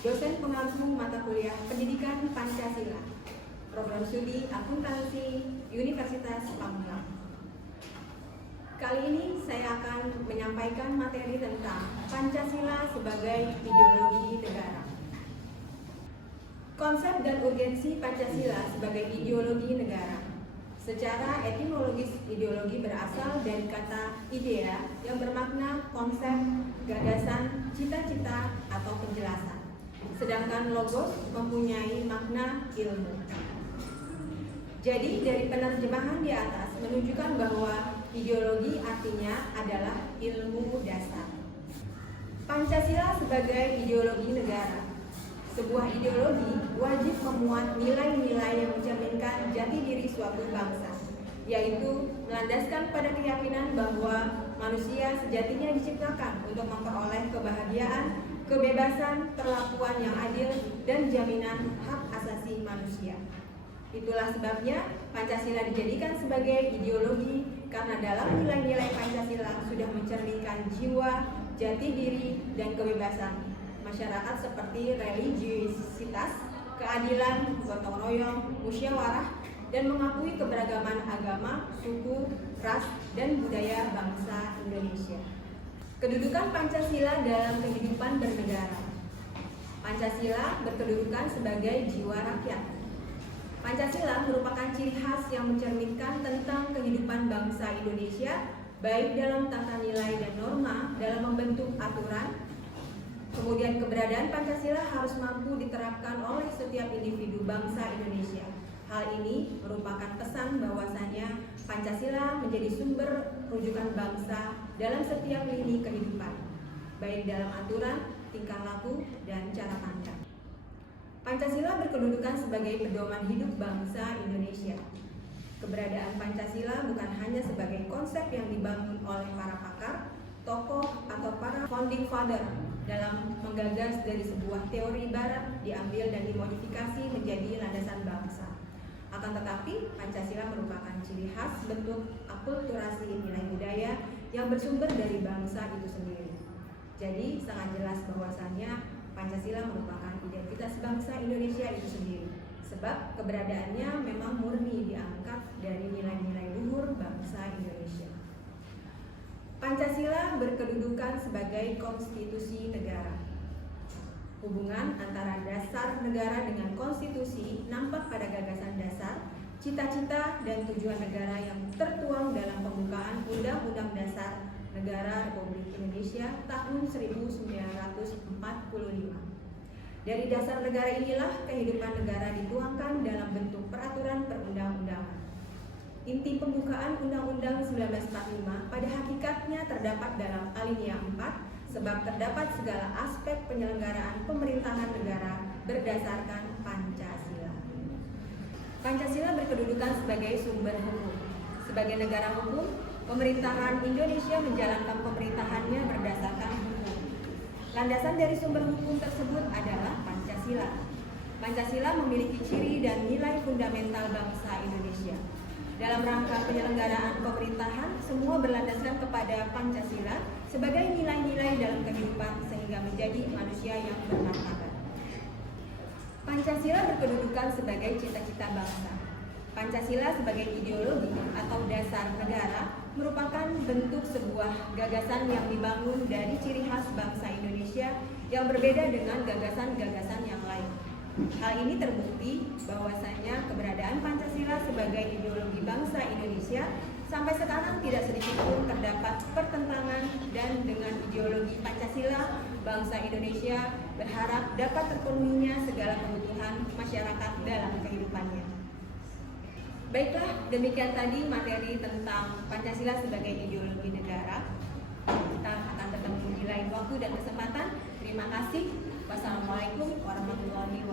dosen pengampu mata kuliah Pendidikan Pancasila, Program Studi Akuntansi Universitas Pamulang. Kali ini saya akan menyampaikan materi tentang Pancasila sebagai ideologi negara. Konsep dan urgensi Pancasila sebagai ideologi negara. Secara etimologis, ideologi berasal dari kata idea yang bermakna konsep, gagasan, cita-cita, atau penjelasan. Sedangkan logos mempunyai makna ilmu. Jadi dari penerjemahan di atas menunjukkan bahwa ideologi artinya adalah ilmu dasar. Pancasila sebagai ideologi negara. Sebuah ideologi wajib memuat nilai-nilai yang mencerminkan jati diri suatu bangsa, yaitu melandaskan pada keyakinan bahwa manusia sejatinya diciptakan untuk memperoleh kebahagiaan, kebebasan, perlakuan yang adil, dan jaminan hak asasi manusia. Itulah sebabnya Pancasila dijadikan sebagai ideologi karena dalam nilai-nilai Pancasila sudah mencerminkan jiwa, jati diri, dan kebebasan masyarakat seperti religiusitas, keadilan, gotong royong, musyawarah, dan mengakui keberagaman agama, suku, ras, dan budaya bangsa Indonesia. Kedudukan Pancasila dalam kehidupan bernegara. Pancasila berkedudukan sebagai jiwa rakyat. Pancasila merupakan ciri khas yang mencerminkan tentang kehidupan bangsa Indonesia, baik dalam tata nilai dan norma dalam membentuk aturan. Kemudian keberadaan Pancasila harus mampu diterapkan oleh setiap individu bangsa Indonesia. Hal ini merupakan pesan bahwasanya Pancasila menjadi sumber rujukan bangsa dalam setiap lini kehidupan, baik dalam aturan, tingkah laku, dan cara pandang. Pancasila berkedudukan sebagai pedoman hidup bangsa Indonesia. Keberadaan Pancasila bukan hanya sebagai konsep yang dibangun oleh para pakar, tokoh, atau para founding father dalam menggagas dari sebuah teori barat diambil dan dimodifikasi menjadi landasan bangsa. Akan tetapi, Pancasila merupakan ciri khas bentuk akulturasi nilai budaya yang bersumber dari bangsa itu sendiri. Jadi, sangat jelas bahwasannya Pancasila merupakan identitas bangsa Indonesia itu sendiri, sebab keberadaannya memang murni diangkat dari nilai-nilai luhur bangsa Indonesia. Pancasila berkedudukan sebagai konstitusi negara. Hubungan antara dasar negara dengan konstitusi nampak pada gagasan dasar, cita-cita, dan tujuan negara yang tertuang dalam pembukaan Undang-Undang Dasar Negara Republik Indonesia tahun 1945. Dari dasar negara inilah kehidupan negara dituangkan dalam bentuk peraturan perundang-undangan. Inti pembukaan Undang-Undang 1945 pada hakikatnya terdapat dalam alinea 4, sebab terdapat segala aspek penyelenggaraan pemerintahan negara berdasarkan Pancasila. Pancasila berkedudukan sebagai sumber hukum. Sebagai negara hukum, pemerintahan Indonesia menjalankan pemerintahannya berdasarkan hukum. Landasan dari sumber hukum tersebut adalah Pancasila. Pancasila memiliki ciri dan nilai fundamental bangsa Indonesia. Dalam rangka penyelenggaraan pemerintahan, semua berlandaskan kepada Pancasila sebagai nilai-nilai dalam kehidupan sehingga menjadi manusia yang bermartabat. Pancasila berkedudukan sebagai cita-cita bangsa. Pancasila sebagai ideologi atau dasar negara merupakan bentuk sebuah gagasan yang dibangun dari ciri khas bangsa Indonesia yang berbeda dengan gagasan-gagasan yang lain. Hal ini terbukti bahwasanya keberadaan Pancasila sebagai ideologi bangsa Indonesia sampai sekarang tidak sedikit pun terdapat pertentangan, dan dengan ideologi Pancasila, bangsa Indonesia berharap dapat terpenuhinya segala kebutuhan masyarakat dalam kehidupannya. Baiklah, demikian tadi materi tentang Pancasila sebagai ideologi negara. Kita akan bertemu di lain waktu dan kesempatan. Terima kasih. Wassalamualaikum warahmatullahi wabarakatuh.